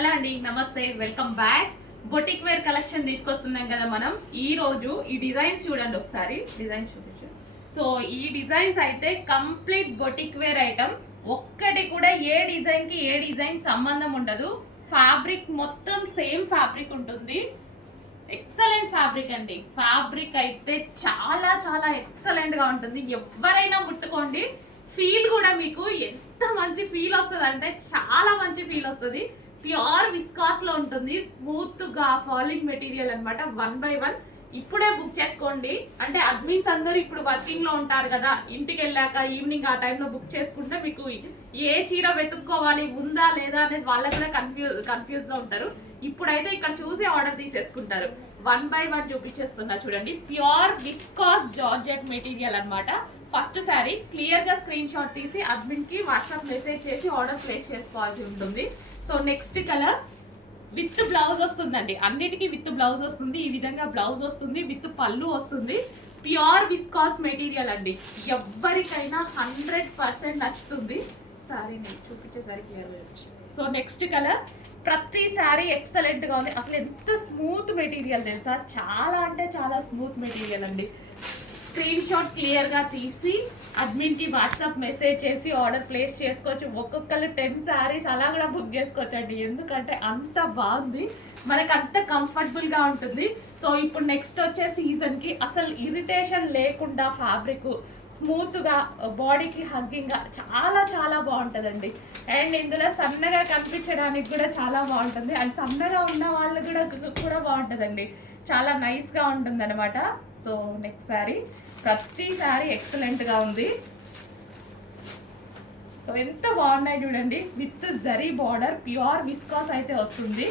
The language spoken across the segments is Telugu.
హలో అండి, నమస్తే, welcome back. Boutique wear collection తీసుకొస్తున్నాం కదా మనం. ఈ రోజు ఈ డిజైన్స్ చూడండి, ఒకసారి డిజైన్స్ చూపించు. సో ఈ డిజైన్స్ అయితే కంప్లీట్ బొటిక్ వేర్ ఐటమ్. ఒక్కటి కూడా ఏ డిజైన్ కి ఏ డిజైన్ సంబంధం ఉండదు. ఫ్యాబ్రిక్ మొత్తం సేమ్ ఫ్యాబ్రిక్ ఉంటుంది. ఎక్సలెంట్ ఫ్యాబ్రిక్ అండి. ఫ్యాబ్రిక్ అయితే చాలా చాలా ఎక్సలెంట్ గా ఉంటుంది. ఎవరైనా ముట్టుకోండి, ఫీల్ కూడా మీకు ఎంత మంచి ఫీల్ వస్తుంది అంటే చాలా మంచి ఫీల్ వస్తుంది. ప్యూర్ విస్కాస్ లో ఉంటుంది, స్మూత్ గా ఫాలింగ్ మెటీరియల్ అన్నమాట. 1 by 1 ఇప్పుడే బుక్ చేసుకోండి. అంటే అడ్మిన్స్ అందరూ ఇప్పుడు వర్కింగ్ లో ఉంటారు కదా, ఇంటికి వెళ్ళాక ఈవినింగ్ ఆ టైంలో బుక్ చేసుకుంటే మీకు ఏ చీర వెతుక్కోవాలి, ఉందా లేదా అనేది వాళ్ళకు కూడా కన్ఫ్యూజ్ లో ఉంటారు. ఇప్పుడైతే ఇక్కడ చూసి ఆర్డర్ తీసేసుకుంటారు. 1 by 1 చూపించేస్తున్నా చూడండి. ప్యూర్ విస్కాస్ జార్జెట్ మెటీరియల్ అన్నమాట. ఫస్ట్ శారీ క్లియర్ గా స్క్రీన్ షాట్ తీసి అడ్మిన్ కి వాట్సాప్ మెసేజ్ చేసి ఆర్డర్ ప్లేస్ చేసుకోవాల్సి ఉంటుంది. So next colour with blouse వస్తుందండి. అన్నిటికీ విత్ బ్లౌజ్ వస్తుంది. ఈ విధంగా బ్లౌజ్ వస్తుంది, విత్ పళ్ళు వస్తుంది. ప్యూర్ విస్కాస్ మెటీరియల్ అండి. ఎవరికైనా 100% నచ్చుతుంది. సారీ నేను చూపించేసరికి క్లియర్. సో నెక్స్ట్ కలర్, ప్రతి శారీ ఎక్సలెంట్ గా ఉంది. అసలు ఎంత స్మూత్ మెటీరియల్ తెలుసా, చాలా అంటే చాలా స్మూత్ మెటీరియల్ అండి. స్క్రీన్ షాట్ క్లియర్ గా తీసి అడ్మిన్ కి వాట్సాప్ మెసేజ్ చేసి ఆర్డర్ ప్లేస్ చేసుకోవచ్చు. ఒక్కొక్కరు 10 శారీస్ అలా కూడా బుక్ చేసుకోవచ్చు అండి. ఎందుకంటే అంత బాగుంది, మనకు అంత కంఫర్టబుల్ గా ఉంటుంది. సో ఇప్పుడు నెక్స్ట్ వచ్చే సీజన్ కి అసలు ఇరిటేషన్ లేకుండా ఫ్యాబ్రిక్ స్మూత్ గా బాడీకి హగ్గింగ్ గా చాలా చాలా బాగుంటుందండి. అండ్ ఇందులో సన్నగా కనిపించడానికి కూడా చాలా బాగుంటుంది. అండ్ సన్నగా ఉన్న వాళ్ళు కూడా బాగుంటుందండి. చాలా నైస్ గా ఉంటుంది అనమాట. సో నెక్స్ట్ శారీ, ప్రతి శారీ ఎక్సలెంట్ గా ఉంది. సో ఎంత బాగున్నాయి చూడండి. With zari border, pure viscous అయితే వస్తుంది.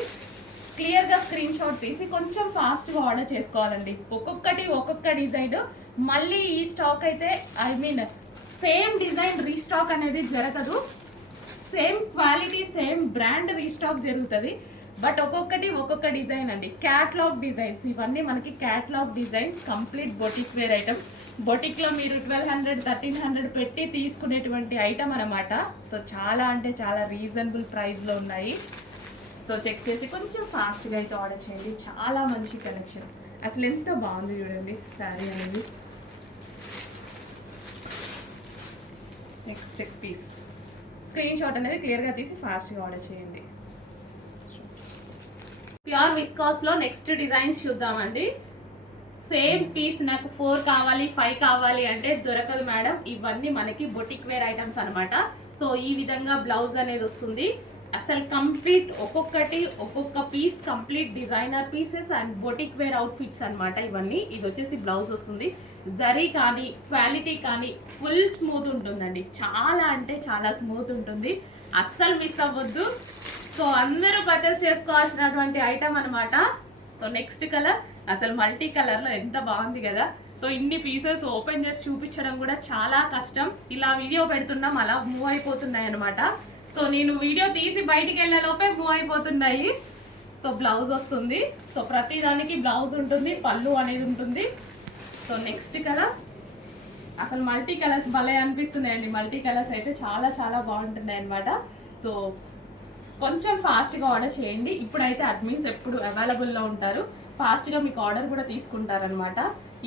క్లియర్ గా స్క్రీన్ షాట్ తీసి కొంచెం ఫాస్ట్ గా ఆర్డర్ చేసుకోవాలండి. ఒక్కొక్క డిజైన్ మళ్ళీ ఈ స్టాక్ అయితే సేమ్ డిజైన్ రీస్టాక్ అనేది జరగదు. Same quality same brand restock జరుగుతుంది. బట్ ఒక్కొక్క డిజైన్ అండి. క్యాట్లాగ్ డిజైన్స్ ఇవన్నీ మనకి catalogue designs. Complete boutique wear item. Boutique లో మీరు 1200 1300 పెట్టి తీసుకునేటువంటి ఐటమ్ అనమాట. సో చాలా అంటే చాలా రీజనబుల్ ప్రైస్ లో ఉన్నాయి. సో చెక్ చేసి కొంచెం ఫాస్ట్గా అయితే ఆర్డర్ చేయండి. చాలా మంచి కలెక్షన్. అసలు ఎంత బాగుంది చూడండి శారీ అనేది. నెక్స్ట్ పీస్ స్క్రీన్ షాట్ అనేది క్లియర్గా తీసి ఫాస్ట్గా ఆర్డర్ చేయండి. ప్యూర్ విస్కాస్ లో నెక్స్ట్ డిజైన్స్ చూద్దామండి. సేమ్ పీస్ నాకు 4 కావాలి 5 కావాలి అంటే దొరకదు మేడం. ఇవన్నీ మనకి బొటిక్ వేర్ ఐటమ్స్ అనమాట. సో ఈ విధంగా బ్లౌజ్ అనేది వస్తుంది. అసలు కంప్లీట్ ఒక్కొక్క piece complete designer pieces and boutique wear outfits అనమాట ఇవన్నీ. ఇది వచ్చేసి బ్లౌజ్ వస్తుంది. జరీ కానీ క్వాలిటీ కానీ ఫుల్ స్మూత్ ఉంటుందండి. చాలా అంటే చాలా స్మూత్ ఉంటుంది. అస్సలు మిస్ అవ్వద్దు. సో అందరూ పర్చేస్ చేసుకోవాల్సినటువంటి ఐటమ్ అనమాట. సో నెక్స్ట్ కలర్ అసలు మల్టీ కలర్ లో ఎంత బాగుంది కదా. సో ఇన్ని పీసెస్ ఓపెన్ చేసి చూపించడం కూడా చాలా కష్టం. ఇలా వీడియో పెడుతున్నాం, అలా మూవ్ అయిపోతున్నాయి అనమాట. సో నేను వీడియో తీసి బయటికి వెళ్ళే లోపే మూవ్ అయిపోతున్నాయి. సో బ్లౌజ్ వస్తుంది. సో ప్రతి దానికి బ్లౌజ్ ఉంటుంది, పళ్ళు అనేది ఉంటుంది. సో నెక్స్ట్ కలర్ అసలు మల్టీ కలర్స్ భలే అనిపిస్తున్నాయండి. మల్టీ కలర్స్ అయితే చాలా చాలా బాగుంటున్నాయి అనమాట. సో కొంచెం ఫాస్ట్గా ఆర్డర్ చేయండి. ఇప్పుడైతే అడ్మిన్స్ ఎప్పుడు అవైలబుల్లో ఉంటారు. ఫాస్ట్గా మీకు ఆర్డర్ కూడా తీసుకుంటారనమాట.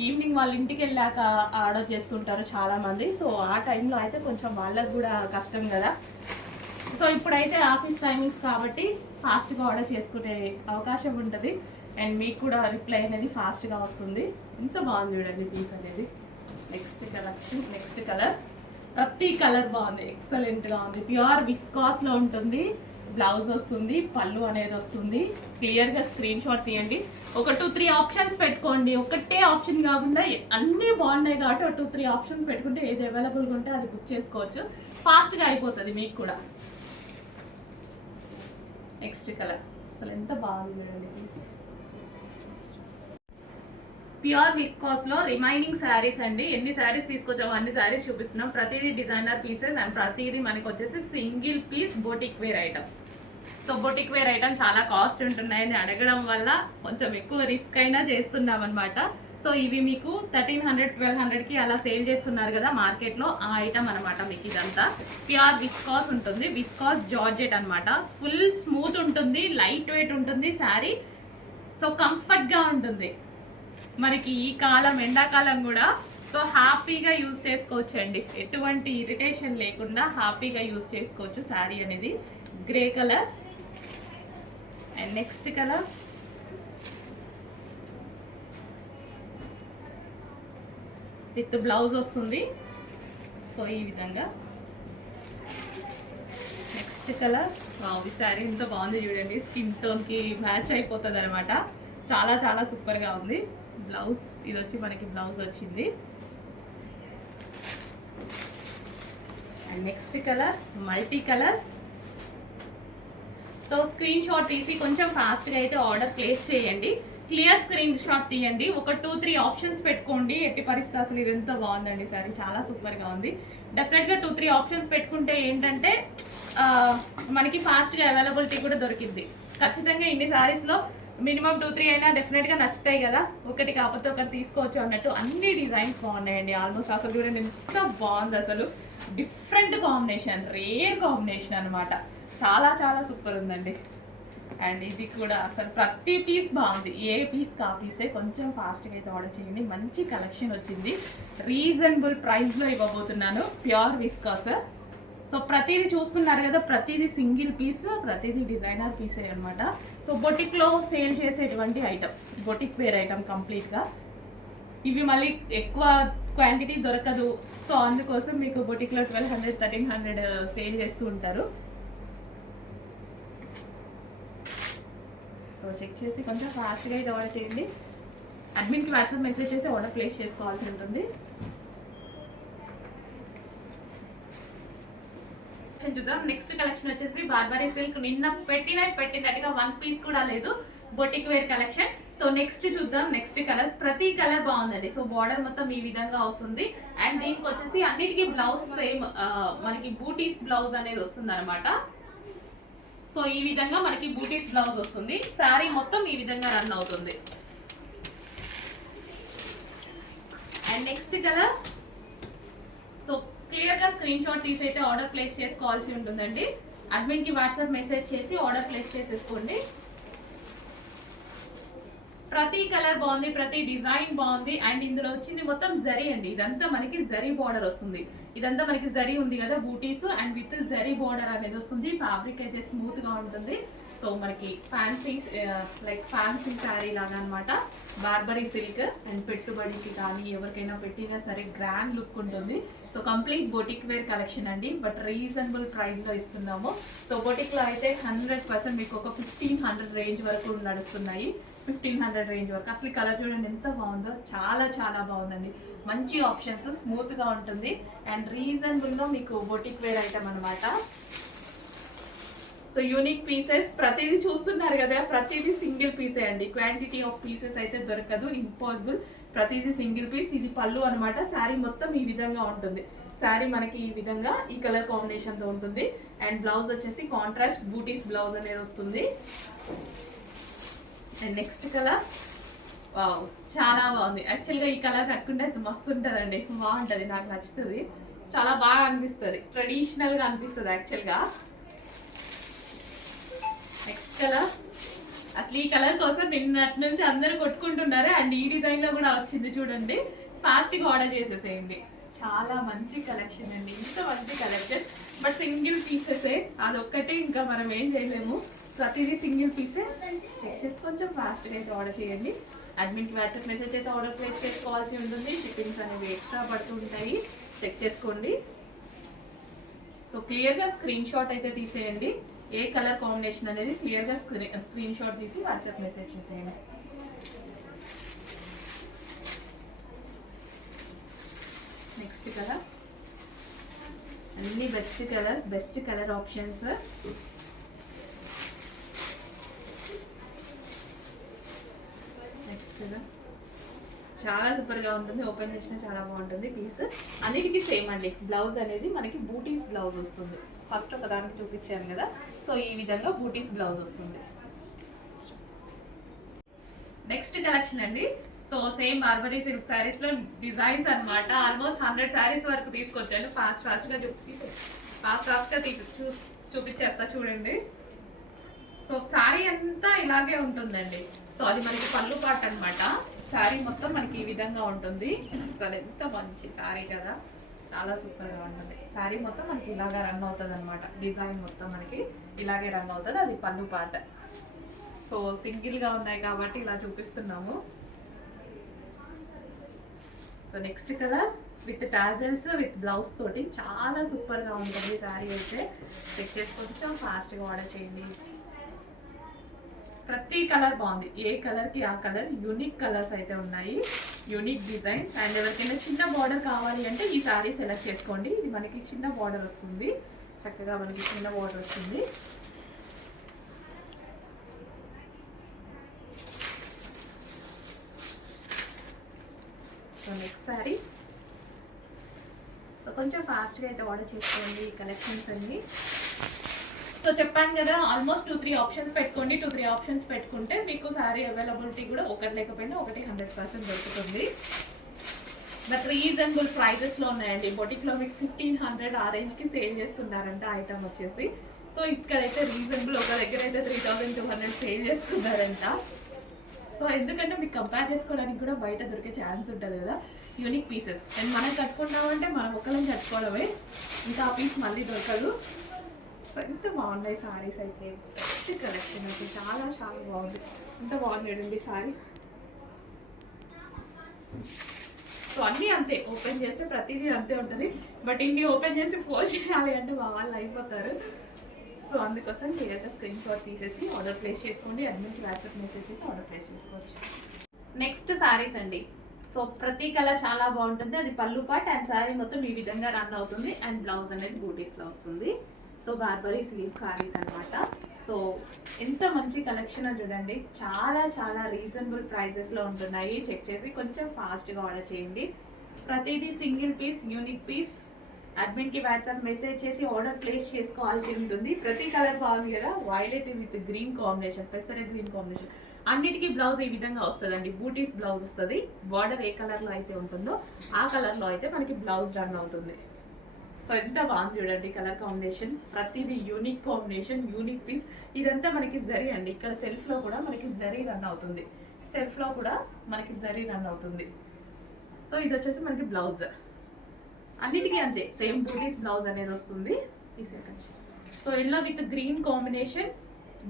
ఈవినింగ్ వాళ్ళ ఇంటికి వెళ్ళాక ఆర్డర్ చేస్తుంటారు చాలామంది. సో ఆ టైంలో అయితే కొంచెం వాళ్ళకు కూడా కష్టం కదా. సో ఇప్పుడైతే ఆఫీస్ టైమింగ్స్ కాబట్టి ఫాస్ట్గా ఆర్డర్ చేసుకునే అవకాశం ఉంటుంది. అండ్ మీకు కూడా రిప్లై అనేది ఫాస్ట్గా వస్తుంది. ఎంత బాగుంది చూడండి పీస్ అనేది. నెక్స్ట్ కలెక్షన్, నెక్స్ట్ కలర్, ప్రతి కలర్ బాగుంది, ఎక్సలెంట్గా ఉంది. ప్యూర్ విస్కాస్లో ఉంటుంది. బ్లౌజ్ వస్తుంది, పళ్ళు అనేది వస్తుంది. క్లియర్గా స్క్రీన్ షాట్ తీయండి. ఒక 2-3 ఆప్షన్స్ పెట్టుకోండి. ఒకటే ఆప్షన్ కాకుండా అన్నీ బాగున్నాయి కాబట్టి ఒక 2-3 ఆప్షన్స్ పెట్టుకుంటే ఏది అవైలబుల్గా ఉంటే అది బుక్ చేసుకోవచ్చు. ఫాస్ట్గా అయిపోతుంది మీకు కూడా. నెక్స్ట్ కలర్ అసలు ఎంత బాగుంది చూడండి. ప్యూర్ విస్కాస్ లో రిమైనింగ్ శారీస్ అండి. ఎన్ని శారీస్ తీసుకొచ్చామో అన్ని శారీస్ చూపిస్తున్నాం. ప్రతిదీ డిజైనర్ పీసెస్ అండ్ ప్రతిదీ మనకి వచ్చేసి single piece boutique wear item. So boutique wear item చాలా కాస్ట్ ఉంటున్నాయని అడగడం వల్ల కొంచెం ఎక్కువ రిస్క్ అయినా చేస్తున్నాం అనమాట. సో ఇవి మీకు 1300-1200కి అలా సేల్ చేస్తున్నారు కదా మార్కెట్లో, ఆ ఐటమ్ అనమాట. మీకు ఇదంతా ప్యూర్ విస్కాస్ ఉంటుంది, విస్కాస్ జార్జెట్ అనమాట. ఫుల్ స్మూత్ ఉంటుంది, లైట్ వెయిట్ ఉంటుంది శారీ. సో కంఫర్ట్గా ఉంటుంది మనకి ఈ కాలం, ఎండాకాలం కూడా. సో హ్యాపీగా యూజ్ చేసుకోవచ్చు అండి, ఎటువంటి ఇరిటేషన్ లేకుండా హ్యాపీగా యూజ్ చేసుకోవచ్చు శారీ అనేది. Grey colour and next colour with blouse వస్తుంది. సో ఈ విధంగా నెక్స్ట్ కలర్. ఈ శారీ ఎంత బాగుంది చూడండి, స్కిన్ టోన్కి మ్యాచ్ అయిపోతుంది అనమాట. చాలా చాలా సూపర్గా ఉంది. బ్లౌజ్ ఇది వచ్చి మనకి బ్లౌజ్ వచ్చింది. And next colour multi colour. So screen shot తీసి కొంచెం ఫాస్ట్గా అయితే ఆర్డర్ ప్లేస్ చేయండి. క్లియర్ స్క్రీన్ షాట్ తీయండి, ఒక 2-3 ఆప్షన్స్ పెట్టుకోండి. ఎట్టి పరిస్థితి అసలు ఇది ఎంత బాగుందండి సారీ, చాలా సూపర్గా ఉంది. డెఫినెట్గా 2-3 ఆప్షన్స్ పెట్టుకుంటే ఏంటంటే మనకి ఫాస్ట్గా అవైలబిలిటీ కూడా దొరికింది. ఖచ్చితంగా ఇన్ని శారీస్లో మినిమం 2-3 అయినా డెఫినెట్గా నచ్చుతాయి కదా, ఒకటి కాకపోతే ఒకటి తీసుకోవచ్చు అన్నట్టు. అన్ని డిజైన్స్ బాగున్నాయండి ఆల్మోస్ట్. అసలు చూడండి ఎంత బాగుంది, అసలు డిఫరెంట్ కాంబినేషన్, రేర్ కాంబినేషన్ అనమాట. చాలా చాలా సూపర్ ఉందండి. అండ్ ఇది కూడా అసలు ప్రతి పీస్ బాగుంది, ఏ పీస్ కా పీసే. కొంచెం ఫాస్ట్గా అయితే ఆర్డర్ చేయండి. మంచి కలెక్షన్ వచ్చింది, రీజనబుల్ ప్రైస్లో ఇవ్వబోతున్నాను, ప్యూర్ విస్కాస్. సో ప్రతిదీ చూస్తున్నారు కదా, ప్రతిదీ సింగిల్ పీస్, ప్రతిదీ డిజైనర్ పీసే అనమాట. సో బొటిక్లో సేల్ చేసేటువంటి ఐటమ్, బొటిక్ వేర్ ఐటమ్ కంప్లీట్గా. ఇవి మళ్ళీ ఎక్కువ క్వాంటిటీ దొరకదు, సో అందుకోసం మీకు బొటిక్లో 1200-1300 సేల్ చేస్తూ ఉంటారు. సో చెక్ చేసి కొంచెం ఫాస్ట్గా ఇది ఆర్డర్ చేయండి. అడ్మిన్కి వాట్సాప్ మెసేజ్ చేసి ఆర్డర్ ప్లేస్ చేసుకోవాల్సి ఉంటుంది. చూద్దాం. నెక్స్ట్ కలెక్షన్ వచ్చేసి బార్బరీ సిల్క్. నిన్న పెట్టినట్టుగా 1 పీస్ కూడా లేదు, boutique wear collection. So next చూద్దాం. నెక్స్ట్ కలర్స్, ప్రతి కలర్ బాగుందండి. సో బార్డర్ మొత్తం ఈ విధంగా వస్తుంది. అండ్ దీనికి వచ్చేసి అన్నిటికీ బ్లౌజ్ సేమ్ మనకి బూటీస్ బ్లౌజ్ అనేది వస్తుంది అనమాట. సో ఈ విధంగా మనకి బూటీస్ బ్లౌజ్ వస్తుంది. శారీ మొత్తం ఈ విధంగా రన్ అవుతుంది. And next colour. సో క్లియర్గా స్క్రీన్ షాట్ తీసి అయితే ఆర్డర్ ప్లేస్ చేసుకోవాల్సి ఉంటుందండి. అడ్మిన్కి వాట్సాప్ మెసేజ్ చేసి ఆర్డర్ ప్లేస్ చేసేసుకోండి. ప్రతి కలర్ బాగుంది, ప్రతి డిజైన్ బాగుంది. అండ్ ఇందులో వచ్చింది మొత్తం జరీ అండి, ఇదంతా మనకి జరీ బార్డర్ వస్తుంది. ఇదంతా మనకి జరీ ఉంది కదా, బూటీస్ అండ్ విత్ జరీ బార్డర్ అనేది వస్తుంది. ఫ్యాబ్రిక్ అయితే స్మూత్ గా ఉంటుంది. సో మనకి ఫ్యాన్సీ లైక్ ఫ్యాన్సీ శారీ లాగా అనమాట. Barberry silk. అండ్ పెట్టుబడికి కానీ ఎవరికైనా పెట్టినా సరే గ్రాండ్ లుక్ ఉంటుంది. So complete boutique wear collection అండి, బట్ రీజనబుల్ ప్రైస్ లో ఇస్తున్నాము. సో బొటిక్ లో అయితే 100% మీకు ఒక 1500 రేంజ్ వరకు నడుస్తున్నాయి. 1500 రేంజ్ వరకు. అసలు ఈ కలర్ చూడండి ఎంత బాగుందో, చాలా చాలా బాగుందండి. మంచి ఆప్షన్స్, స్మూత్ గా ఉంటుంది అండ్ రీజనబుల్ గా మీకు బొటిక్ వేర్ ఐటమ్ అనమాట. సో యూనిక్ పీసెస్, ప్రతిదీ చూస్తున్నారు కదా, ప్రతిదీ సింగిల్ పీసే అండి. క్వాంటిటీ ఆఫ్ పీసెస్ అయితే దొరకదు, ఇంపాసిబుల్. ప్రతిదీ సింగిల్ పీస్. ఇది పళ్ళు అనమాట. శారీ మొత్తం ఈ విధంగా ఉంటుంది. శారీ మనకి ఈ విధంగా ఈ కలర్ కాంబినేషన్ తో ఉంటుంది. అండ్ బ్లౌజ్ వచ్చేసి కాంట్రాస్ట్ బూటీస్ బ్లౌజ్ అనేది వస్తుంది. అండ్ నెక్స్ట్ కలర్, వావ్ చాలా బాగుంది. యాక్చువల్గా ఈ కలర్ కట్టుకుంటే మస్తు ఉంటుందండి, బాగుంటుంది, నాకు నచ్చుతుంది, చాలా బాగా అనిపిస్తుంది, ట్రెడిషనల్గా అనిపిస్తుంది యాక్చువల్గా. Next colour. అసలు ఈ కలర్ కోసం నిన్నటి నుంచి అందరూ కొట్టుకుంటున్నారు. అండ్ ఈ డిజైన్లో కూడా వచ్చింది చూడండి, ఫాస్ట్గా ఆర్డర్ చేసేసేయండి. చాలా మంచి కలెక్షన్ అండి, ఇంత మంచి కలెక్షన్. బట్ సింగిల్ పీసెసే, అదొక్కటి, ఇంకా మనం ఏం చేయలేము. ప్రతిదీ సింగిల్ పీసెస్. చెక్ చేసి కొంచెం ఫాస్ట్గా అయితే ఆర్డర్ చేయండి. అడ్మిన్కి వాట్సాప్ మెసేజ్ చేసి ఆర్డర్ ప్లేస్ చేసుకోవాల్సి ఉంటుంది. షిప్పింగ్స్ అనేవి ఎక్స్ట్రా పడుతూ ఉంటాయి, చెక్ చేసుకోండి. సో క్లియర్గా స్క్రీన్ షాట్ అయితే తీసేయండి. ఏ కలర్ కాంబినేషన్ అనేది క్లియర్గా స్క్రీన్ షాట్ తీసి వాట్సాప్ మెసేజ్ చేసేయండి. Next colour. అన్ని best colours, best colour options. Next colour చాలా సూపర్గా ఉంటుంది, ఓపెన్ చేసిన చాలా బాగుంటుంది పీస్. అన్నిటికీ సేమ్ అండి. బ్లౌజ్ అనేది మనకి బూటీస్ బ్లౌజ్ వస్తుంది. ఫస్ట్ ఒక దానికి చూపించాను కదా, సో ఈ విధంగా బూటీస్ బ్లౌజ్ వస్తుంది. నెక్స్ట్ కలెక్షన్ అండి. So same barberry silk saris లో డిజైన్స్ అన్నమాట. ఆల్మోస్ట్ 100 శారీస్ వరకు తీసుకొచ్చాను. ఫాస్ట్ గా చూపించేస్తా చూడండి. సో శారీ అంతా ఇలాగే ఉంటుందండి. సో అది మనకి పళ్ళు పాట అన్నమాట. శారీ మొత్తం మనకి ఈ విధంగా ఉంటుంది. అసలు ఎంత మంచి శారీ కదా, చాలా సూపర్ గా ఉంటుంది. శారీ మొత్తం మనకి ఇలాగా రన్ అవుతుంది అనమాట. డిజైన్ మొత్తం మనకి ఇలాగే రన్ అవుతుంది. అది పళ్ళు పాట. సో సింగిల్ గా ఉన్నాయి కాబట్టి ఇలా చూపిస్తున్నాము. So next colour with tassels with blouse తోటి చాలా సూపర్ గా ఉంటుంది శారీ అయితే. చెక్ చేసి కొంచెం ఫాస్ట్ గా ఆర్డర్ చేయండి. ప్రతి కలర్ బాగుంది. ఏ కలర్ కి ఆ కలర్ యూనిక్ కలర్స్ అయితే ఉన్నాయి, యూనిక్ డిజైన్స్. అండ్ ఎవరికైనా చిన్న బార్డర్ కావాలి అంటే ఈ శారీ సెలెక్ట్ చేసుకోండి. ఇది మనకి చిన్న బార్డర్ వస్తుంది, చక్కగా మనకి చిన్న బార్డర్ వస్తుంది. So next sari. సో కొంచెం ఫాస్ట్గా అయితే ఆర్డర్ చేసుకోండి ఈ కలెక్షన్స్ అన్ని. సో చెప్పాను కదా, ఆల్మోస్ట్ 2-3 ఆప్షన్స్ పెట్టుకోండి. 2-3 ఆప్షన్స్ పెట్టుకుంటే మీకు శారీ అవైలబిలిటీ కూడా ఒకటి లేకపోయినా ఒకటి 100% దొరుకుతుంది. బట్ రీజనబుల్ ప్రైజెస్లో ఉన్నాయండి. బొటిక్లో మీకు 1500 ఆ రేంజ్కి సేల్ చేస్తున్నారంట ఐటమ్ వచ్చేసి. సో ఇక్కడైతే రీజనబుల్, ఒక దగ్గర అయితే 3200 సేల్ చేస్తున్నారంట. సో ఎందుకంటే మీకు కంపేర్ చేసుకోవడానికి కూడా బయట దొరికే ఛాన్స్ ఉంటుంది కదా, యూనిక్ పీసెస్. అండ్ మనం కట్టుకున్నామంటే మనం ఒక్కళ్ళని కట్టుకోవడమే, ఇంకా ఆ పీస్ మళ్ళీ దొరకదు. సో ఎంత బాగున్నాయి సారీస్ అయితే. బెస్ట్ కలెక్షన్ అయితే, చాలా చాలా బాగుంది. ఎంత బాగుంది చూడండి సారీ. సో అన్నీ అంతే, ఓపెన్ చేస్తే ప్రతిదీ అంతే ఉంటుంది. బట్ ఇన్ని ఓపెన్ చేసి పోస్ట్ చేయాలి అంటే మా వాళ్ళు అయిపోతారు. సో అందుకోసం క్లియర్గా స్క్రీన్ షాట్ తీసేసి ఆర్డర్ ప్లేస్ చేసుకోండి. అడ్మిన్కి వాట్సాప్ మెసేజ్ చేసి ఆర్డర్ ప్లేస్ చేసుకోవచ్చు. నెక్స్ట్ సారీస్ అండి. సో ప్రతి కలర్ చాలా బాగుంటుంది. అది పళ్ళు పాట్ అండ్ శారీ మొత్తం ఈ విధంగా రన్ అవుతుంది. అండ్ బ్లౌజ్ అనేది బూటీస్లో వస్తుంది. సో బార్బరీ సిల్క్ సారీస్ అనమాట. సో ఎంత మంచి కలెక్షన్ చూడండి. చాలా చాలా రీజనబుల్ ప్రైజెస్లో ఉంటున్నాయి. చెక్ చేసి కొంచెం ఫాస్ట్గా ఆర్డర్ చేయండి. ప్రతిదీ సింగిల్ పీస్, యూనిక్ పీస్. అడ్మిన్కి వాట్సాప్ మెసేజ్ చేసి ఆర్డర్ ప్లేస్ చేసుకోవాల్సి ఉంటుంది. ప్రతి కలర్ బాగుంది కదా, వైలెట్ విత్ గ్రీన్ కాంబినేషన్, పెసరెట్ గ్రీన్ కాంబినేషన్. అన్నిటికీ బ్లౌజ్ ఈ విధంగా వస్తుందండి. బూటీస్ బ్లౌజ్ వస్తుంది. బార్డర్ ఏ కలర్లో అయితే ఉంటుందో ఆ కలర్లో అయితే మనకి బ్లౌజ్ రన్ అవుతుంది. సో ఎంత బాగుంది చూడండి కలర్ కాంబినేషన్. ప్రతిదీ యూనిక్ కాంబినేషన్, యూనిక్ పీస్. ఇదంతా మనకి జరీ అండి. ఇక్కడ సెల్ఫ్లో కూడా మనకి జరీ రన్ అవుతుంది. సెల్ఫ్లో కూడా మనకి జరీ రన్ అవుతుంది. సో ఇది వచ్చేసి మనకి బ్లౌజ్. అన్నిటికీ అంతే, సేమ్ బూటీస్ బ్లౌజ్ అనేది వస్తుంది. So yellow with green combination,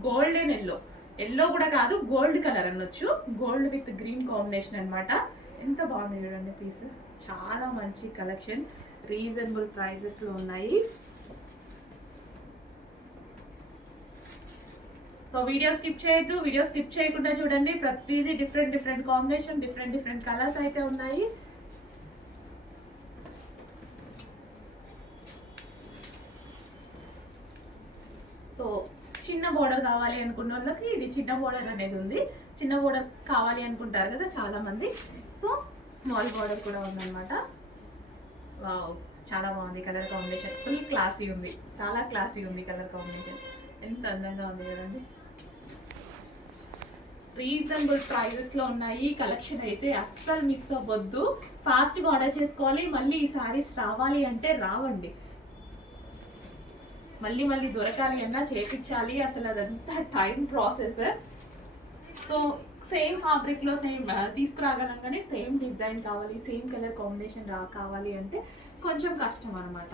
golden yellow. Yellow కూడా కాదు, గోల్డ్ కలర్ అనొచ్చు. గోల్డ్ విత్ గ్రీన్ కాంబినేషన్ అనమాట. ఎంత బాగుంది చూడండి పీస్. చాలా మంచి కలెక్షన్, రీజనబుల్ ప్రైజెస్లో ఉన్నాయి. సో వీడియో స్కిప్ చేయొద్దు. వీడియో స్కిప్ చేయకుండా చూడండి. ప్రతిదీ different different combination, different different colours అయితే ఉన్నాయి. సో చిన్న బోర్డర్ కావాలి అనుకున్న వాళ్ళకి ఇది చిన్న బోర్డర్ అనేది ఉంది. చిన్న బోర్డర్ కావాలి అనుకుంటారు కదా చాలా మంది. సో స్మాల్ బోర్డర్ కూడా ఉందన్నమాట. వావ్, చాలా బాగుంది కలర్ కాంబినేషన్. ఫుల్ క్లాసీ ఉంది, చాలా క్లాసీ ఉంది కలర్ కాంబినేషన్. ఎంత అందంగా ఉంది కదండి. రీజనబుల్ ప్రైజెస్లో ఉన్నాయి. కలెక్షన్ అయితే అస్సలు మిస్ అవ్వద్దు. ఫాస్ట్గా ఆర్డర్ చేసుకోవాలి. మళ్ళీ ఈ సారీస్ రావాలి అంటే రావండి. మళ్ళీ మళ్ళీ దొరకాలి అన్నా చేయించాలి. అసలు అదంతా టైం ప్రాసెస్. సో సేమ్ ఫ్యాబ్రిక్లో సేమ్ తీసుకురాగలంగానే సేమ్ డిజైన్ కావాలి, సేమ్ కలర్ కాంబినేషన్ కావాలి అంటే కొంచెం కష్టం అనమాట.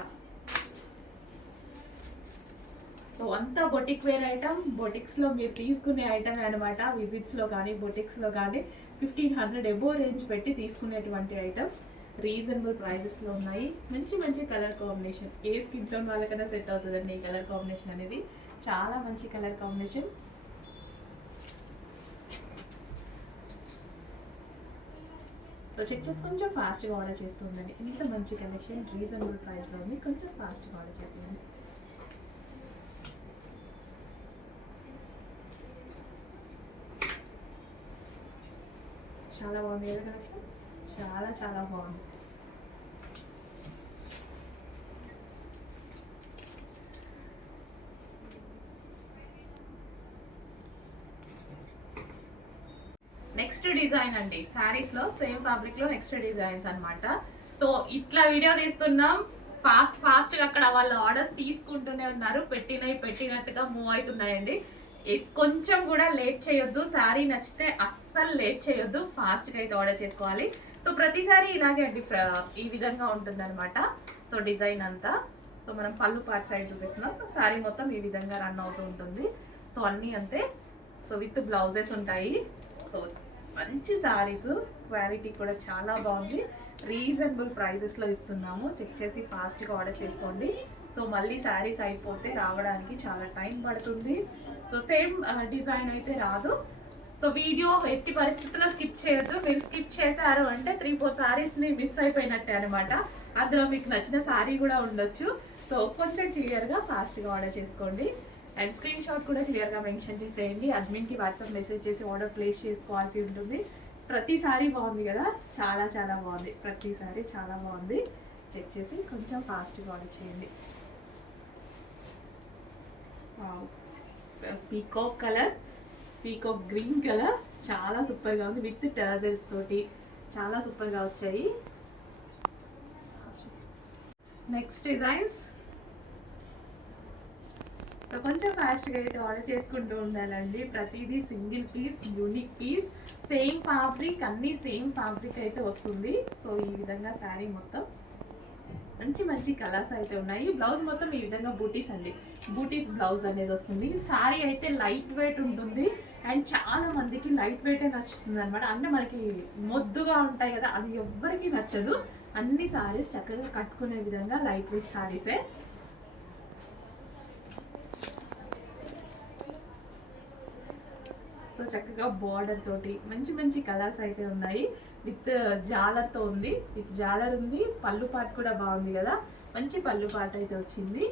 సో అంతా బొటిక్ వేర్ ఐటమ్, బొటిక్స్లో మీరు తీసుకునే ఐటమ్ అనమాట. విజిట్స్లో కానీ బొటిక్స్లో కానీ 1500 ఎబో రేంజ్ పెట్టి తీసుకునేటువంటి ఐటమ్. రీజనబుల్ ప్రైజెస్లో ఉన్నాయి. మంచి మంచి కలర్ కాంబినేషన్. ఏ స్కిన్ టోన్ వాళ్ళకైనా సెట్ అవుతుందండి ఈ కలర్ కాంబినేషన్ అనేది. చాలా మంచి కలర్ కాంబినేషన్. సో చెక్ చేసి కొంచెం ఫాస్ట్గా ఆర్డర్ చేస్తూ ఉండండి. ఇంత మంచి కలెక్షన్ రీజనబుల్ ప్రైస్లో ఉంది. కొంచెం ఫాస్ట్గా ఆర్డర్ చేస్తుందండి. చాలా బాగుంది కదా కలెక్షన్, చాలా చాలా బాగుంది. నెక్స్ట్ నెక్స్ట్ డిజైన్ అండి, శారీస్ లో సేమ్ ఫ్యాబ్రిక్ లో నెక్స్ట్ డిజైన్స్ అన్నమాట. సో ఇట్లా వీడియో తీస్తున్నాం, ఫాస్ట్ గా అక్కడ వాళ్ళు ఆర్డర్స్ తీసుకుంటూనే ఉన్నారు, పెట్టినట్టుగా మూవ్ అవుతున్నాయండి. కొంచెం కూడా లేట్ చేయొద్దు, శారీ నచ్చితే అస్సలు లేట్ చేయొద్దు, ఫాస్ట్ గా అయితే ఆర్డర్ చేసుకోవాలి. సో ప్రతిసారి ఇలాగే అండి, ఈ విధంగా ఉంటుంది అనమాట. సో డిజైన్ అంతా, సో మనం పళ్ళు పార్ట్ సైడ్ చూపిస్తున్నాం, శారీ మొత్తం ఈ విధంగా రన్ అవుతూ ఉంటుంది. సో అన్నీ అంతే. సో విత్ బ్లౌజెస్ ఉంటాయి. సో మంచి శారీస్, క్వాలిటీ కూడా చాలా బాగుంది, రీజనబుల్ ప్రైజెస్లో ఇస్తున్నాము. చెక్ చేసి ఫాస్ట్గా ఆర్డర్ చేసుకోండి. సో మళ్ళీ శారీస్ అయిపోతే రావడానికి చాలా టైం పడుతుంది. సో సేమ్ డిజైన్ అయితే రాదు. సో వీడియో ఎట్టి పరిస్థితుల్లో స్కిప్ చేయొద్దు. మీరు స్కిప్ చేశారు అంటే 3-4 శారీస్ని మిస్ అయిపోయినట్టే అనమాట. అందులో మీకు నచ్చిన శారీ కూడా ఉండొచ్చు. సో కొంచెం క్లియర్గా ఫాస్ట్గా ఆర్డర్ చేసుకోండి. అండ్ స్క్రీన్ షాట్ కూడా క్లియర్గా మెన్షన్ చేసేయండి. అడ్మిన్కి వాట్సాప్ మెసేజ్ చేసి ఆర్డర్ ప్లేస్ చేసుకోవాల్సి ఉంటుంది. ప్రతిసారి బాగుంది కదా, చాలా చాలా బాగుంది, ప్రతిసారి చాలా బాగుంది. చెక్ చేసి కొంచెం ఫాస్ట్గా ఆర్డర్ చేయండి. Peacock colour, peacock green colour, చాలా సూపర్గా ఉంది. విత్ టర్జల్స్ తోటి చాలా సూపర్గా వచ్చాయి. Next designs. సో కొంచెం ఫాస్ట్గా అయితే ఆర్డర్ చేసుకుంటూ ఉండాలండి. ప్రతిదీ single piece, unique piece, same fabric, అన్నీ సేమ్ ఫ్యాబ్రిక్ అయితే వస్తుంది. సో ఈ విధంగా శారీ మొత్తం మంచి మంచి కలర్స్ అయితే ఉన్నాయి. బ్లౌజ్ మొత్తం ఈ విధంగా బూటీస్ అండి, బూటీస్ బ్లౌజ్ అనేది వస్తుంది. శారీ అయితే లైట్ వెయిట్ ఉంటుంది అండ్ చాలా మందికి లైట్ వెయిటే నచ్చుతుంది అనమాట. అంటే మనకి మొద్దుగా ఉంటాయి కదా, అది ఎవ్వరికి నచ్చదు. అన్ని శారీస్ చక్కగా కట్టుకునే విధంగా లైట్ వెయిట్ శారీసే. సో చక్కగా బార్డర్ తోటి మంచి మంచి కలర్స్ అయితే ఉన్నాయి. విత్ జాలర్తో ఉంది, విత్ జాలర్ ఉంది. పళ్ళు పార్ట్ కూడా బాగుంది కదా, మంచి పళ్ళు పార్ట్ అయితే వచ్చింది.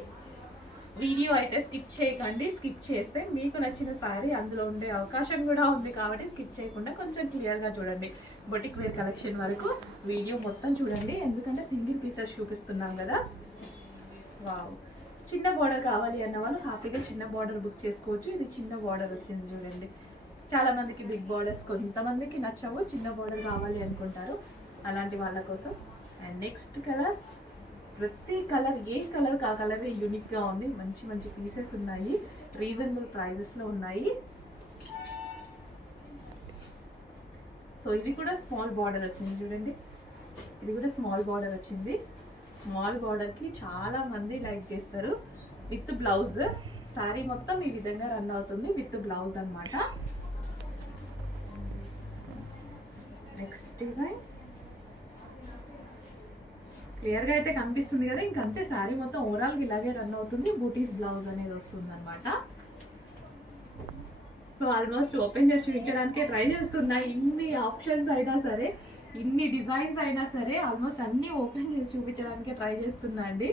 వీడియో అయితే స్కిప్ చేయకండి. స్కిప్ చేస్తే మీకు నచ్చిన శారీ అందులో ఉండే అవకాశం కూడా ఉంది, కాబట్టి స్కిప్ చేయకుండా కొంచెం క్లియర్గా చూడండి. బొటిక్ వేర్ కలెక్షన్ వరకు వీడియో మొత్తం చూడండి, ఎందుకంటే సింగిల్ పీసెస్ చూపిస్తున్నాం కదా. వావ్, చిన్న బార్డర్ కావాలి అన్న వాళ్ళు హ్యాపీగా చిన్న బార్డర్ బుక్ చేసుకోవచ్చు. ఇది చిన్న బార్డర్ వచ్చింది చూడండి. చాలా మందికి బిగ్ బార్డర్స్ కొంతమందికి నచ్చవు, చిన్న బార్డర్ కావాలి అనుకుంటారు, అలాంటి వాళ్ళ కోసం. అండ్ నెక్స్ట్ కలర్, ప్రతి కలర్ ఏ కలర్ కా కలర్ యూనిక్గా ఉంది. మంచి మంచి పీసెస్ ఉన్నాయి, రీజనబుల్ ప్రైజెస్లో ఉన్నాయి. సో ఇది కూడా స్మాల్ బార్డర్ వచ్చింది చూడండి, ఇది కూడా స్మాల్ బార్డర్ వచ్చింది. స్మాల్ బార్డర్కి చాలా మంది లైక్ చేస్తారు. విత్ బ్లౌజ్, శారీ మొత్తం ఈ విధంగా రన్ అవుతుంది విత్ బ్లౌజ్ అన్నమాట. నెక్స్ట్ డిజైన్ క్లియర్గా అయితే కనిపిస్తుంది కదా, ఇంకంతే. శారీ మొత్తం ఓవరాల్గా ఇలాగే రన్ అవుతుంది. బూటీస్ బ్లౌజ్ అనేది వస్తుంది అనమాట. సో ఆల్మోస్ట్ ఓపెన్ చేసి చూపించడానికే ట్రై చేస్తున్నా. ఇన్ని ఆప్షన్స్ అయినా సరే, ఇన్ని డిజైన్స్ అయినా సరే, ఆల్మోస్ట్ అన్నీ ఓపెన్ చేసి చూపించడానికే ట్రై చేస్తున్నా అండి.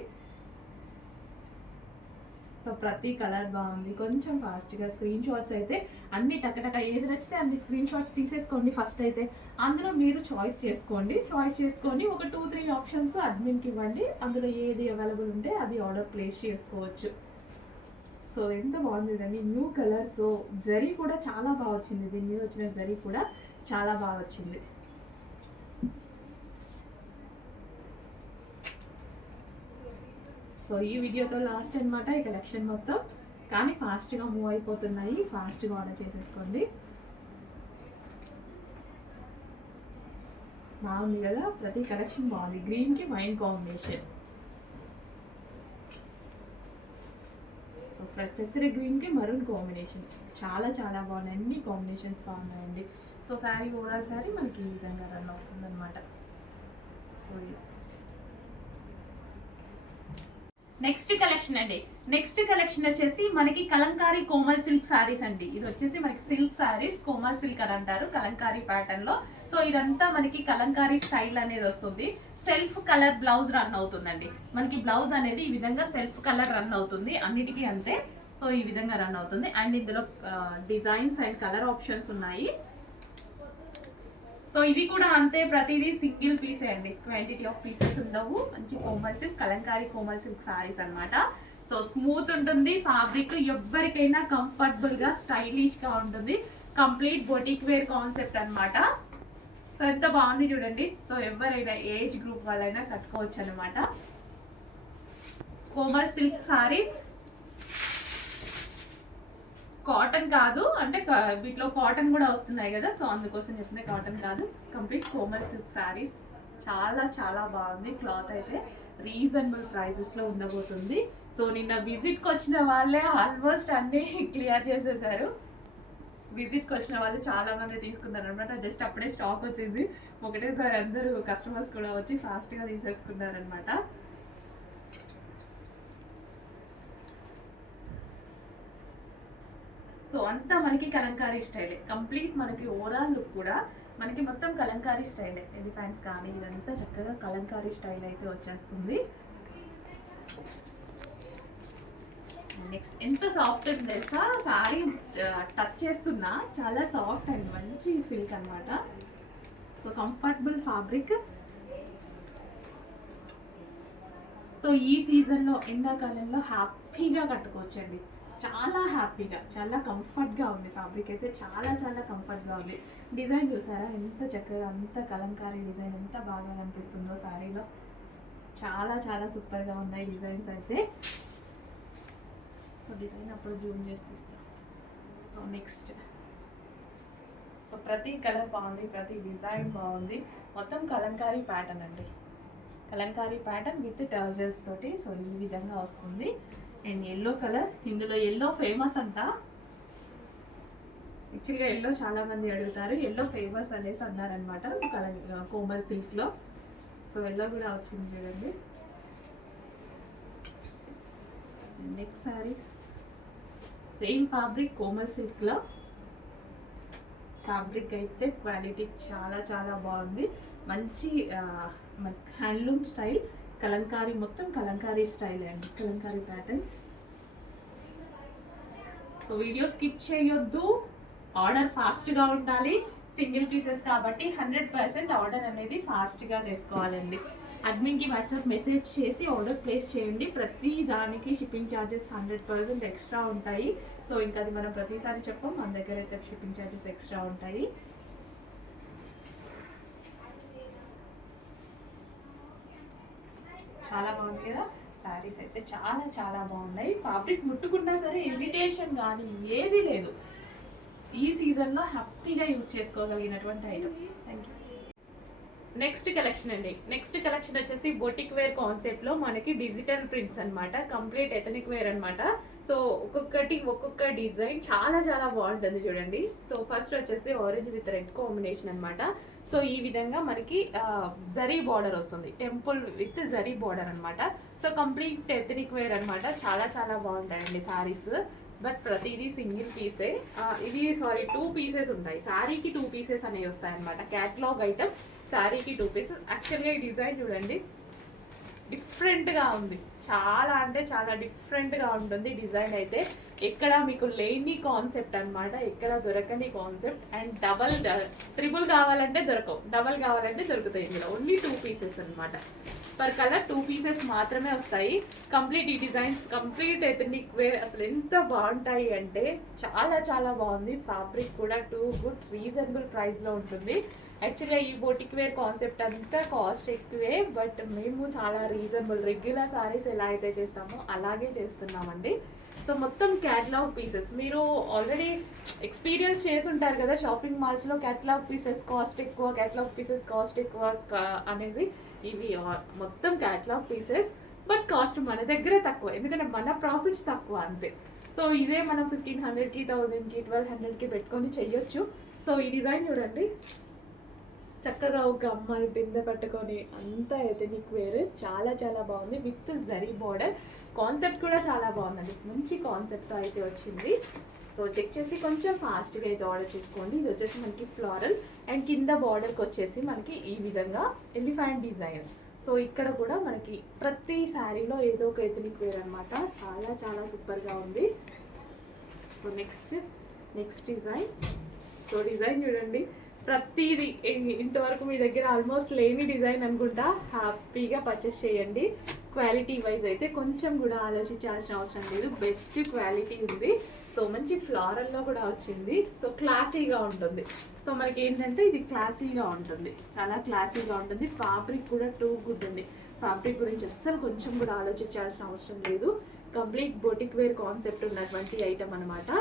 సో ప్రతి కలర్ బాగుంది. కొంచెం ఫాస్ట్గా స్క్రీన్ షాట్స్ అయితే అన్ని టకటక ఏది నచ్చితే అన్ని స్క్రీన్ షాట్స్ తీసేసుకోండి. ఫస్ట్ అయితే అందులో మీరు చాయిస్ చేసుకోండి. చాయిస్ చేసుకొని ఒక 2-3 ఆప్షన్స్ అడ్మిన్కి ఇవ్వండి. అందులో ఏది అవైలబుల్ ఉంటే అది ఆర్డర్ ప్లేస్ చేసుకోవచ్చు. సో ఎంత బాగుంది అండి, న్యూ కలర్. సో జరీ కూడా చాలా బాగా వచ్చింది, దీని మీద వచ్చిన జరీ కూడా చాలా బాగా వచ్చింది. సో ఈ వీడియోతో లాస్ట్ అనమాట ఈ కలెక్షన్ మొత్తం, కానీ ఫాస్ట్గా మూవ్ అయిపోతున్నాయి. ఫాస్ట్గా ఆర్డర్ చేసేసుకోండి. బాగుంది కదా, ప్రతి కలెక్షన్ బాగుంది. గ్రీన్కి వైన్ కాంబినేషన్, సో ప్రతి గ్రీన్కి మరూన్ కాంబినేషన్, చాలా చాలా బాగున్నాయి. అన్ని కాంబినేషన్స్ బాగున్నాయండి. సో శారీ ఓవరాల్ శారీ మనకి ఈ విధంగా రన్ అవుతుంది అనమాట. సో నెక్స్ట్ కలెక్షన్ అండి, నెక్స్ట్ కలెక్షన్ వచ్చేసి మనకి కలంకారీ కోమల్ సిల్క్ సారీస్ అండి. ఇది వచ్చేసి మనకి సిల్క్ సారీస్, కోమల్ సిల్క్ అని అంటారు కలంకారీ ప్యాటర్న్ లో. సో ఇదంతా మనకి కలంకారీ స్టైల్ అనేది వస్తుంది. సెల్ఫ్ కలర్ బ్లౌజ్ రన్ అవుతుందండి. మనకి బ్లౌజ్ అనేది ఈ విధంగా సెల్ఫ్ కలర్ రన్ అవుతుంది, అన్నిటికీ అంతే. సో ఈ విధంగా రన్ అవుతుంది. అండ్ ఇందులో డిజైన్స్ అండ్ కలర్ ఆప్షన్స్ ఉన్నాయి. సో ఇవి కూడా అంతే, ప్రతిదీ సింగిల్ పీసే అండి, క్వాంటిటీ ఆఫ్ పీసెస్ ఉండవు. మంచి కోమల్ సిల్క్, కలంకారీ కోమల్ సిల్క్ సారీస్ అనమాట. సో స్మూత్ ఉంటుంది ఫ్యాబ్రిక్, ఎవరికైనా కంఫర్టబుల్ గా స్టైలిష్ గా ఉంటుంది. కంప్లీట్ బొటిక్ వేర్ కాన్సెప్ట్ అన్నమాట. సో ఎంత బాగుంది చూడండి. సో ఎవరైనా ఏజ్ గ్రూప్ వాళ్ళైనా కట్టుకోవచ్చు అనమాట. కోమల్ సిల్క్ సారీస్, కాటన్ కాదు అంటే వీటిలో కాటన్ కూడా వస్తున్నాయి కదా, సో అందుకోసం చెప్పిన కాటన్ కాదు, కంప్లీట్ కోమల్ సిల్క్ సారీస్. చాలా చాలా బాగుంది. క్లాత్ అయితే రీజనబుల్ ప్రైజెస్లో ఉండబోతుంది. సో నిన్న విజిట్కి వచ్చిన వాళ్ళే ఆల్మోస్ట్ అన్నీ క్లియర్ చేసేసారు. విజిట్కి వచ్చిన వాళ్ళు చాలా మంది తీసుకున్నారు అనమాట. జస్ట్ అప్పుడే స్టాక్ వచ్చింది, ఒకటేసారి అందరూ కస్టమర్స్ కూడా వచ్చి ఫాస్ట్గా తీసేసుకున్నారనమాట. సో అంతా మనకి కలంకారీ స్టైలే, కంప్లీట్ మనకి ఓవరాల్ లుక్ కూడా మనకి మొత్తం కలంకారీ స్టైలే. ఎలిఫెంట్స్ కానీ ఇదంతా చక్కగా కలంకారీ స్టైల్ అయితే వచ్చేస్తుంది. నెక్స్ట్ ఎంత సాఫ్ట్ ఉంది తెలుసా, సారీ టచ్ చేస్తున్నా చాలా సాఫ్ట్ అండ్ మంచి సిల్క్ అనమాట. So comfortable fabric. సో ఈ సీజన్లో ఎండాకాలంలో హ్యాపీగా కట్టుకోవచ్చండి, చాలా హ్యాపీగా, చాలా కంఫర్ట్గా ఉంది. ఫ్యాబ్రిక్ అయితే చాలా చాలా కంఫర్ట్గా ఉంది. డిజైన్ చూసారా ఎంత చక్కగా, అంత కలంకారీ డిజైన్ ఎంత బాగా కనిపిస్తుందో శారీలో. చాలా చాలా సూపర్గా ఉన్నాయి డిజైన్స్ అయితే. సో డిజైన్ అప్పుడు జూమ్ చేసి తీస్తాం. సో నెక్స్ట్, సో ప్రతి కలర్ బాగుంది, ప్రతి డిజైన్ బాగుంది. మొత్తం కలంకారీ ప్యాటర్న్ అండి, కలంకారీ ప్యాటర్న్ విత్ టర్జల్స్ తోటి. సో ఈ విధంగా వస్తుంది. అండ్ ఎల్లో కలర్, ఇందులో ఎల్లో ఫేమస్ అంట. యాక్చువల్గా ఎల్లో చాలా మంది అడుగుతారు, ఎల్లో ఫేమస్ అనేసి అన్నారనమాట కోమల్ సిల్క్లో. సో ఎల్లో కూడా వచ్చింది చూడండి. Next sorry same fabric Komal సిల్క్లో. ఫ్యాబ్రిక్ అయితే క్వాలిటీ చాలా చాలా బాగుంది. మంచి హ్యాండ్లూమ్ స్టైల్ కలంకారీ, మొత్తం కలంకారీ స్టైల్ అండి, Kalamkari patterns. So video skip చేయొద్దు, ఆర్డర్ ఫాస్ట్గా ఉండాలి. సింగిల్ పీసెస్ కాబట్టి 100% ఆర్డర్ అనేది ఫాస్ట్గా చేసుకోవాలండి. అడ్మిన్కి వాట్సాప్ మెసేజ్ చేసి ఆర్డర్ ప్లేస్ చేయండి. ప్రతి దానికి షిప్పింగ్ ఛార్జెస్ 100% ఎక్స్ట్రా ఉంటాయి. సో ఇంకా అది మనం ప్రతిసారి చెప్పాం, మన దగ్గర అయితే షిప్పింగ్ ఛార్జెస్ ఎక్స్ట్రా ఉంటాయి. చాలా బాగుంది కదా, శారీస్ అయితే చాలా చాలా బాగున్నాయి. ఫ్యాబ్రిక్ ముట్టుకున్నా సరే ఇరిటేషన్ కానీ ఏది లేదు. ఈ సీజన్లో హ్యాపీగా యూజ్ చేసుకోగలిగినటువంటి item. Thank you. Next collection అండి. నెక్స్ట్ కలెక్షన్ వచ్చేసి బొటిక్ వేర్ కాన్సెప్ట్లో మనకి డిజిటల్ ప్రింట్స్ అనమాట, కంప్లీట్ ఎథనిక్ వేర్ అనమాట. సో ఒక్కొక్కటి ఒక్కొక్క డిజైన్ చాలా చాలా బాగుంటుంది చూడండి. సో ఫస్ట్ వచ్చేసి ఆరెంజ్ విత్ రెడ్ కాంబినేషన్ అనమాట. సో ఈ విధంగా మనకి జరీ బార్డర్ వస్తుంది, టెంపుల్ విత్ జరీ బార్డర్ అనమాట. సో కంప్లీట్ ఎథనిక్ వేర్ అనమాట. చాలా చాలా బాగుంటాయండి సారీస్. బట్ ప్రతిదీ సింగిల్ పీసే. ఇది 2 పీసెస్ ఉంటాయి, శారీకి 2 పీసెస్ అనేవి వస్తాయి అనమాట. క్యాటలాగ్ ఐటమ్, శారీకి 2 పీసెస్. యాక్చువల్గా ఈ డిజైన్ చూడండి, డిఫరెంట్గా ఉంది, చాలా అంటే చాలా డిఫరెంట్గా ఉంటుంది డిజైన్ అయితే. ఎక్కడ మీకు లేని కాన్సెప్ట్ అనమాట, ఎక్కడ దొరకని కాన్సెప్ట్. అండ్ ట్రిపుల్ కావాలంటే దొరకవు, డబల్ కావాలంటే దొరుకుతాయి. ఇందులో ఓన్లీ 2 పీసెస్ అనమాట. పర్ కలర్ 2 పీసెస్ మాత్రమే వస్తాయి. కంప్లీట్ ఈ డిజైన్స్ కంప్లీట్ ఎథనిక్ వేర్. అసలు ఎంత బాగుంటాయి అంటే చాలా చాలా బాగుంది. ఫ్యాబ్రిక్ కూడా టూ గుడ్, రీజనబుల్ ప్రైస్లో ఉంటుంది. యాక్చువల్గా ఈ బొటిక్ వేర్ కాన్సెప్ట్ అంతా కాస్ట్ ఎక్కువే, బట్ మేము చాలా రీజనబుల్, రెగ్యులర్ సారీస్ ఎలా అయితే చేస్తామో అలాగే చేస్తున్నామండి. సో మొత్తం క్యాటలాగ్ పీసెస్, మీరు ఆల్రెడీ ఎక్స్పీరియన్స్ చేసి ఉంటారు కదా షాపింగ్ మాల్స్లో, క్యాటలాగ్ పీసెస్ కాస్ట్ ఎక్కువ, క్యాటలాగ్ పీసెస్ కాస్ట్ ఎక్కువ అనేది. ఇవి మొత్తం క్యాటలాగ్ పీసెస్, బట్ కాస్ట్ మన దగ్గర తక్కువ, ఎందుకంటే మన ప్రాఫిట్స్ తక్కువ అంతే. సో ఇదే మనం 1500కి, 1000కి, 1200కి పెట్టుకొని చెయ్యొచ్చు. సో ఈ డిజైన్ చూడండి, చక్కగా ఒక అమ్మాయి బిందె పట్టుకొని అంతా ఎథనిక్ వేర్, చాలా చాలా బాగుంది. విత్ జరీ బార్డర్ కాన్సెప్ట్ కూడా చాలా బాగుందండి, మంచి కాన్సెప్ట్తో అయితే వచ్చింది. సో చెక్ చేసి కొంచెం ఫాస్ట్గా అయితే ఆర్డర్ చేసుకోండి. ఇది వచ్చేసి మనకి ఫ్లోరల్ అండ్ కింద బార్డర్కి వచ్చేసి మనకి ఈ విధంగా ఎలిఫెంట్ డిజైన్. సో ఇక్కడ కూడా మనకి ప్రతి శారీలో ఏదో ఒక ఎథనిక్ వేర్ అనమాట, చాలా చాలా సూపర్గా ఉంది. So next design. So design చూడండి, ప్రతిదీ ఇంతవరకు మీ దగ్గర ఆల్మోస్ట్ లేని డిజైన్ అనుకుంటా. హ్యాపీగా పర్చేస్ చేయండి. క్వాలిటీ వైజ్ అయితే కొంచెం కూడా ఆలోచించాల్సిన అవసరం లేదు, బెస్ట్ క్వాలిటీ ఉంది. సో మంచి ఫ్లారల్లో కూడా వచ్చింది, సో క్లాసీగా ఉంటుంది. సో మనకి ఏంటంటే ఇది క్లాసీగా ఉంటుంది, చాలా క్లాసీగా ఉంటుంది. ఫ్యాబ్రిక్ కూడా టూ గుడ్ ఉంది, ఫ్యాబ్రిక్ గురించి అస్సలు కొంచెం కూడా ఆలోచించాల్సిన అవసరం లేదు. కంప్లీట్ బొటిక్ వేర్ కాన్సెప్ట్ ఉన్నటువంటి ఐటమ్ అనమాట.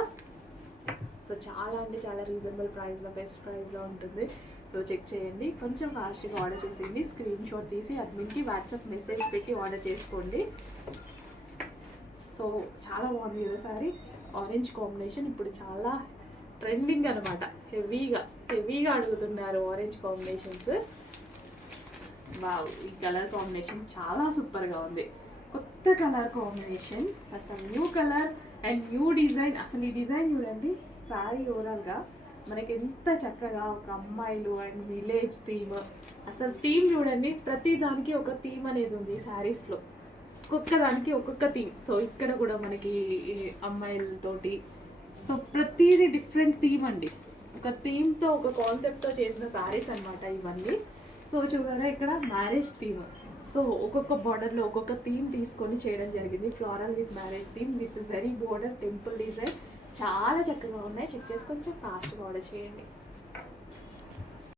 సో చాలా అంటే చాలా రీజనబుల్ ప్రైస్లో, బెస్ట్ ప్రైస్లో ఉంటుంది. సో చెక్ చేయండి, కొంచెం ఫాస్ట్గా ఆర్డర్ చేసేయండి. స్క్రీన్ షాట్ తీసి అడ్మిన్కి వాట్సాప్ మెసేజ్ పెట్టి ఆర్డర్ చేసుకోండి. సో చాలా బాగుంది కదా సారీ, ఆరెంజ్ కాంబినేషన్ ఇప్పుడు చాలా ట్రెండింగ్ అనమాట. హెవీగా అడుగుతున్నారు ఆరెంజ్ కాంబినేషన్స్. వావ్, ఈ కలర్ కాంబినేషన్ చాలా సూపర్గా ఉంది, కొత్త కలర్ కాంబినేషన్, అసలు new colour and new design. అసలు ఈ డిజైన్ చూడండి, శారీ ఓవరాల్గా మనకి ఎంత చక్కగా ఒక అమ్మాయిలు అండ్ విలేజ్ థీమ్. అసలు థీమ్ చూడండి, ప్రతి దానికి ఒక థీమ్ అనేది ఉంది శారీస్లో, ఒక్కొక్క దానికి ఒక్కొక్క థీమ్. సో ఇక్కడ కూడా మనకి అమ్మాయిలతోటి, సో ప్రతిదీ డిఫరెంట్ థీమ్ అండి. ఒక థీమ్తో ఒక కాన్సెప్ట్తో చేసిన శారీస్ అనమాట ఇవన్నీ. సో చూడారా ఇక్కడ మ్యారేజ్ థీమ్, సో ఒక్కొక్క బార్డర్లో ఒక్కొక్క థీమ్ తీసుకొని చేయడం జరిగింది. Floral with marriage theme with zari border, temple design, చాలా చక్కగా ఉన్నాయి. చెక్ చేసి కొంచెం ఫాస్ట్గా ఆర్డర్ చేయండి.